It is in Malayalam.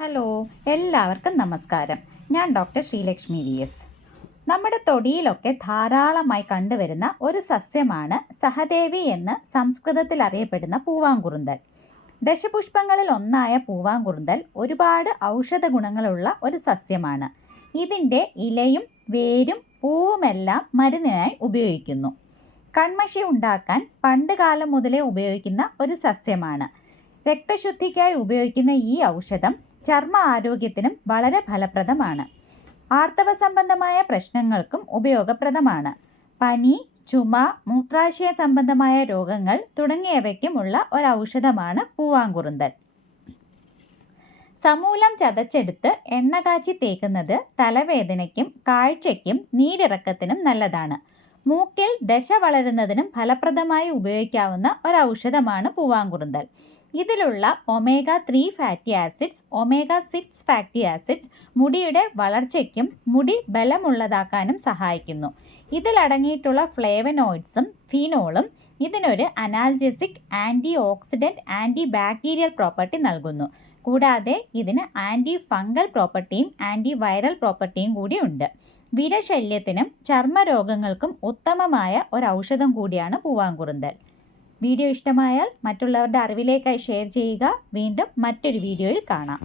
ഹലോ, എല്ലാവർക്കും നമസ്കാരം. ഞാൻ ഡോക്ടർ ശ്രീലക്ഷ്മി VS. നമ്മുടെ തൊടിയിലൊക്കെ ധാരാളമായി കണ്ടുവരുന്ന ഒരു സസ്യമാണ് സഹദേവി എന്ന് സംസ്കൃതത്തിൽ അറിയപ്പെടുന്ന പൂവാങ്കുറുന്തൽ. ദശപുഷ്പങ്ങളിൽ ഒന്നായ പൂവാങ്കുറുന്തൽ ഒരുപാട് ഔഷധ ഗുണങ്ങളുള്ള ഒരു സസ്യമാണ്. ഇതിൻ്റെ ഇലയും വേരും പൂവുമെല്ലാം മരുന്നിനായി ഉപയോഗിക്കുന്നു. കൺമഷി ഉണ്ടാക്കാൻ പണ്ട് കാലം മുതലേ ഉപയോഗിക്കുന്ന ഒരു സസ്യമാണ്. രക്തശുദ്ധിക്കായി ഉപയോഗിക്കുന്ന ഈ ഔഷധം ചർമ്മ ആരോഗ്യത്തിനും വളരെ ഫലപ്രദമാണ്. ആർത്തവ സംബന്ധമായ പ്രശ്നങ്ങൾക്കും ഉപയോഗപ്രദമാണ്. പനി, ചുമ, മൂത്രാശയ സംബന്ധമായ രോഗങ്ങൾ തുടങ്ങിയവയ്ക്കുമുള്ള ഒരു ഔഷധമാണ് പൂവാങ്കുറുന്തൽ. സമൂലം ചതച്ചെടുത്ത് എണ്ണ കാച്ചി തേക്കുന്നത് തലവേദനയ്ക്കും കാഴ്ചയ്ക്കും നീരിറക്കത്തിനും നല്ലതാണ്. മൂക്കിൽ ദശ വളരുന്നതിനും ഫലപ്രദമായി ഉപയോഗിക്കാവുന്ന ഒരു ഔഷധമാണ് പൂവാങ്കുറുന്തൽ. ഇതിലുള്ള omega-3 fatty acids, omega-6 fatty acids മുടിയുടെ വളർച്ചയ്ക്കും മുടി ബലമുള്ളതാക്കാനും സഹായിക്കുന്നു. ഇതിലടങ്ങിയിട്ടുള്ള ഫ്ലേവനോയിഡ്സും ഫീനോളും ഇതിനൊരു analgesic, antioxidant, antibacterial property നൽകുന്നു. കൂടാതെ ഇതിന് ആൻറ്റി ഫംഗൽ പ്രോപ്പർട്ടിയും ആൻറ്റി വൈറൽ പ്രോപ്പർട്ടിയും കൂടി ഉണ്ട്. വിരശല്യത്തിനും ചർമ്മരോഗങ്ങൾക്കും ഉത്തമമായ ഒരു ഔഷധം കൂടിയാണ് പൂവാങ്കുറുന്തൽ. വീഡിയോ ഇഷ്ടമായാൽ മറ്റുള്ളവരുടെ അറിവിലേക്കായി ഷെയർ ചെയ്യുക. വീണ്ടും മറ്റൊരു വീഡിയോയിൽ കാണാം.